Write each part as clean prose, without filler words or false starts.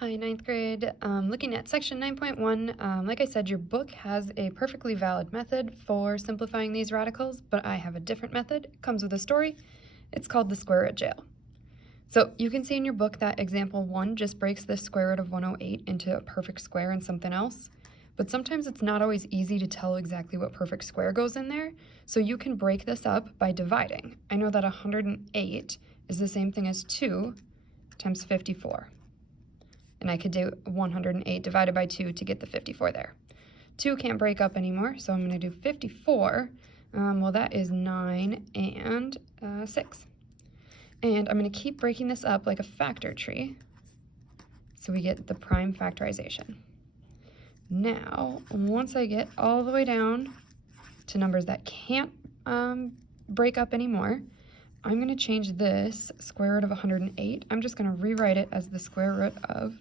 Hi, ninth grade. Looking at section 9.1, like I said, your book has a perfectly valid method for simplifying these radicals, but I have a different method. It comes with a story. It's called the square root jail. So you can see in your book that example 1 just breaks the square root of 108 into a perfect square and something else. But sometimes it's not always easy to tell exactly what perfect square goes in there, so you can break this up by dividing. I know that 108 is the same thing as 2 times 54. And I could do 108 divided by 2 to get the 54 there. 2 can't break up anymore, so I'm going to do 54. Well, that is 9 and 6. And I'm going to keep breaking this up like a factor tree, so we get the prime factorization. Now, once I get all the way down to numbers that can't break up anymore, I'm going to change this square root of 108. I'm just going to rewrite it as the square root of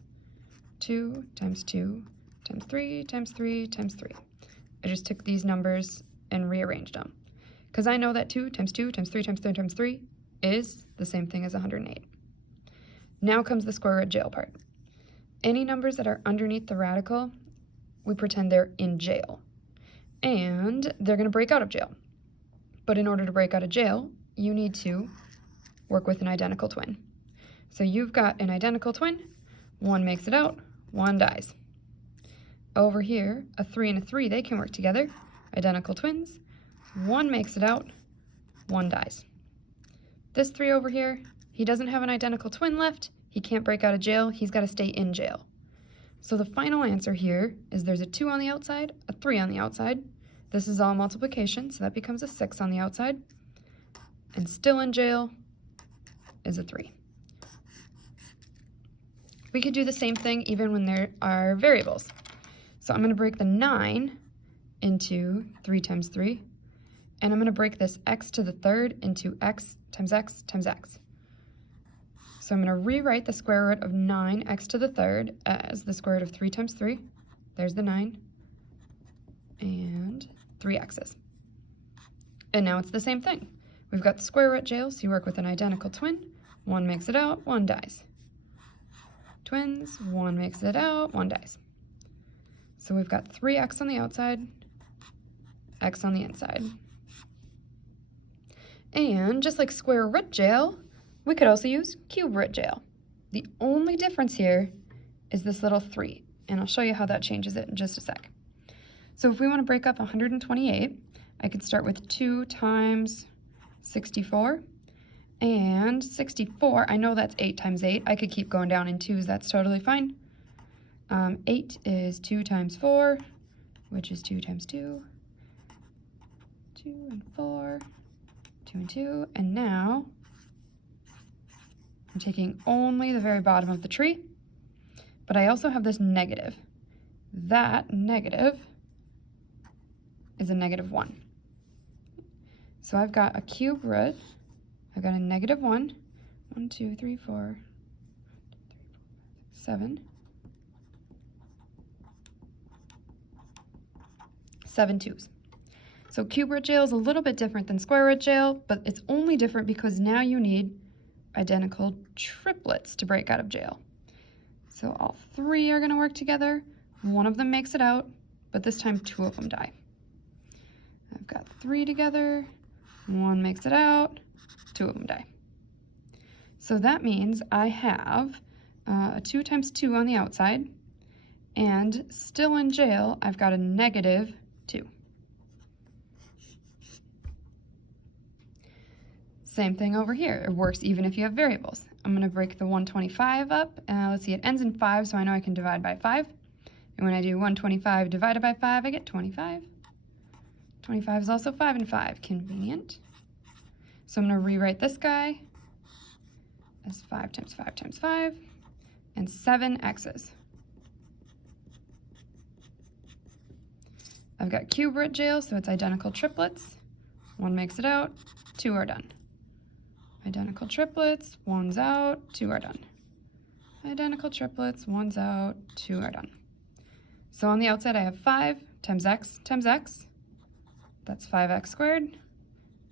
2 times 2 times 3 times 3 times 3. I just took these numbers and rearranged them, because I know that 2 times 2 times 3 times 3 times 3 is the same thing as 108. Now comes the square root jail part. Any numbers that are underneath the radical, we pretend they're in jail, and they're going to break out of jail. But in order to break out of jail, you need to work with an identical twin. So you've got an identical twin, one makes it out, one dies. Over here, a 3 and a 3, they can work together, identical twins, one makes it out, one dies. This 3 over here, he doesn't have an identical twin left, he can't break out of jail, he's got to stay in jail. So the final answer here is there's a 2 on the outside, a 3 on the outside. This is all multiplication, so that becomes a 6 on the outside. And still in jail is a 3. We could do the same thing even when there are variables. So I'm going to break the 9 into 3 times 3, and I'm going to break this x to the third into x times x times x. So I'm going to rewrite the square root of 9x to the third as the square root of 3 times 3. There's the 9, and 3 x's. And now it's the same thing. We've got the square root jail, so you work with an identical twin. One makes it out, one dies. Twins, one makes it out, one dies. So we've got 3x on the outside, x on the inside. And just like square root jail, we could also use cube root jail. The only difference here is this little 3, and I'll show you how that changes it in just a sec. So if we want to break up 128, I could start with 2 times 64. And 64, I know that's 8 times 8. I could keep going down in 2s, that's totally fine. 8 is 2 times 4, which is 2 times 2. 2 and 4, 2 and 2. And now I'm taking only the very bottom of the tree, but I also have this negative. That negative is a negative 1. So I've got a cube root. I've got a negative 1, 1, 2, 3, 4, 7, 7 2's. So cube root jail is a little bit different than square root jail, but it's only different because now you need identical triplets to break out of jail. So all 3 are going to work together. One of them makes it out, but this time 2 of them die. I've got 3 together, 1 makes it out, 2 of them die. So that means I have a 2 times 2 on the outside, and still in jail, I've got a negative 2. Same thing over here. It works even if you have variables. I'm going to break the 125 up. Let's see, it ends in 5, so I know I can divide by 5. And when I do 125 divided by 5, I get 25. 25 is also 5 and 5. Convenient. So I'm going to rewrite this guy as 5 times 5 times 5, and 7 x's. I've got cube root jail, so it's identical triplets. 1 makes it out, 2 are done. Identical triplets, 1's out, 2 are done. Identical triplets, 1's out, 2 are done. So on the outside I have 5 times x times x. That's 5x squared.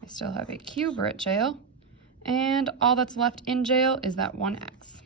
I still have a cube root jail, and all that's left in jail is that 1x.